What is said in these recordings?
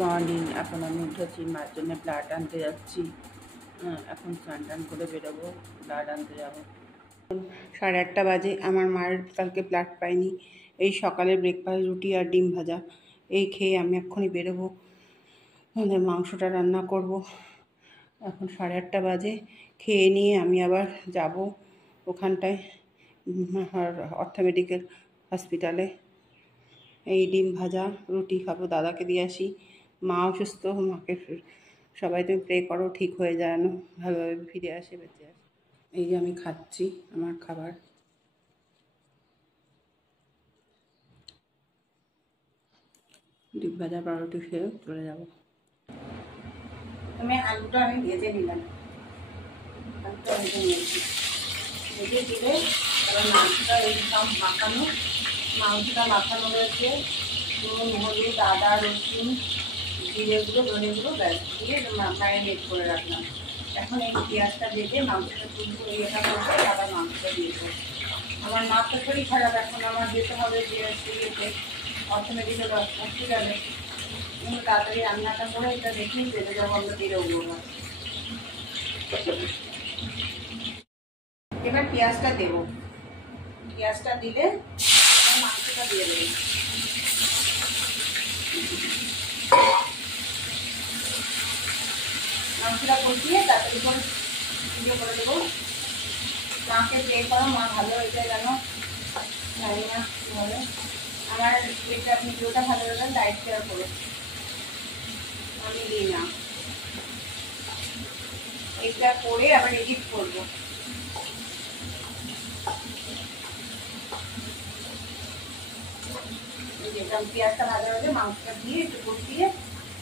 Morning. এখন আমি উঠেছি, মার জন্য ব্লাড আনতে যাচ্ছি। এখন স্নান টান করে বেরোবো, ব্লাড আনতে যাবো। 8:30 বাজে। আমার মায়ের কালকে ব্লাড পাইনি। এই সকালে ব্রেকফাস্ট রুটি আর ডিম ভাজা এই খেয়ে আমি এক্ষুনি বেরোবো, আমাদের মাংসটা রান্না করব। এখন 8:30 বাজে। খেয়ে নিয়ে আমি আবার যাব ওখানটায় অর্থ মেডিকেল হসপিটালে। এই ডিম ভাজা রুটি খাবো, দাদাকে দিয়ে আসি। মা অসুস্থ, মাকে সবাই তুমি প্রে করো ঠিক হয়ে যায়, না ভালোভাবে ফিরে আসে, বেঁচে আসে। এই যে আমি খাচ্ছি আমার খাবার। ডিম ভাজা পাউরুটি খেয়ে চলে যাবো। আলুটা আমি ভেজে নিলাম, আলুটা ভেজে নিয়েছি। ভেজে দিলে তারপর মাংসটা এইসব মাংসটা মাখানো রয়েছে। নুন, হলুদ, আদা, রসুন, জিরেগুলো, ধনেগুলো ব্যাস দিয়ে ম্যারিনেট করে রাখলাম। এখন এই পেঁয়াজটা ভেজে মাংসটা তুলবো, এটা করতে আবার মাংসটা দিয়ে দেবো। আমার মা তো শরীর খারাপ, এখন আমার যেতে হবে যে ইয়েতে অর্থ মেডিকেল হসপিটালে। তাড়াতাড়ি রান্নাটা করে এটা দেখেই বেড়ে যাবো, আমরা বেরোবো। এবার পেঁয়াজটা দেবো, পেঁয়াজটা দিলে মাংসটা দিয়ে দেবো। মাংসটা কষিয়ে তাড়াতাড়ি করে ভিডিও করে দেবো। মাকে প্রে করো, মা ভালো হয়ে যায়, জানো জানি না কীভাবে। আমার এটা ভিডিওটা ভালো লাগলে লাইক শেয়ার করো, আমি দিই না। এটা করে আবার এডিট করবো। যেটা পেঁয়াজটা ভাজা হলে মাংসটা দিয়ে একটু কষিয়ে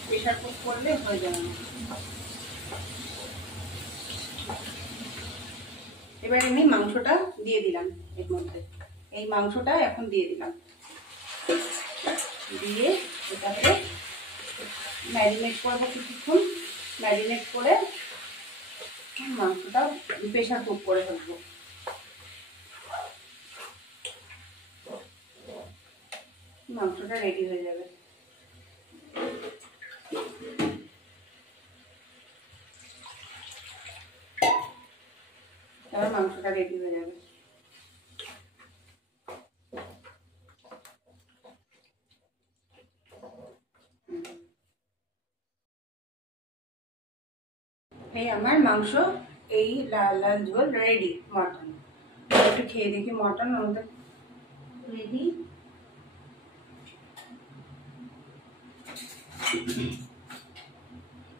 প্রেশার কুক করলে হয়ে যাবে। এবার আমি মাংসটা দিয়ে দিলাম এর মধ্যে, এই মাংসটা এখন দিয়ে দিলাম, দিয়ে এটাকে ম্যারিনেট করবো কিছুক্ষণ। ম্যারিনেট করে মাংসটা প্রেশার কুক করে ফেলবো। মাংসটা রেডি হয়ে যাবে। এবার মাংসটা রেডি হয়ে যাবে। এই আমার মাংস এই লাল লাল ঝোল রেডি। মটন একটু খেয়ে দেখি, মটন আমাদের রেডি।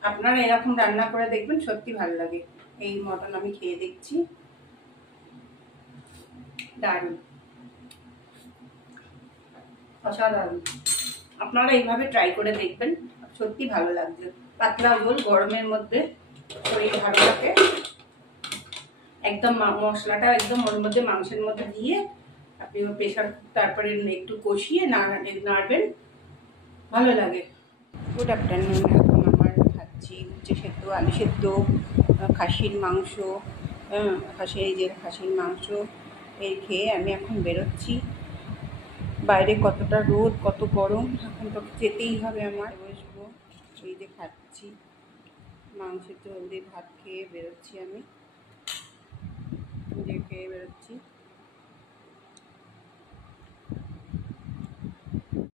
আপনারা এরকম রান্না করে দেখবেন, সত্যি ভালো লাগে। এই মটন আমি খেয়ে দেখছি, দারুণ, অসাধারণ। আপনারা এইভাবে ট্রাই করে দেখবেন, সত্যি ভালো লাগবে। পাতলা ঝোল, গরমের মধ্যে শরীর ভালো থাকে। একদম মশলাটা একদম ওর মধ্যে মাংসের মধ্যে দিয়ে আপনি প্রেশার, তারপরে একটু কষিয়ে নাড়বেন, ভালো লাগে। Good afternoon. এখন আমার খাচ্ছি উচ্ছে সেদ্ধ, আলু সেদ্ধ, খাসির মাংস, খাসির মাংস এই খেয়ে আমি এখন বেরোচ্ছি। বাইরে কতটা রোদ, কত গরম, এখন তো যেতেই হবে আমার। বসবো, এই যে খাচ্ছি মাংসের ঝোল দিয়ে ভাত খেয়ে বেরোচ্ছি, আমি খেয়ে বেরোচ্ছি।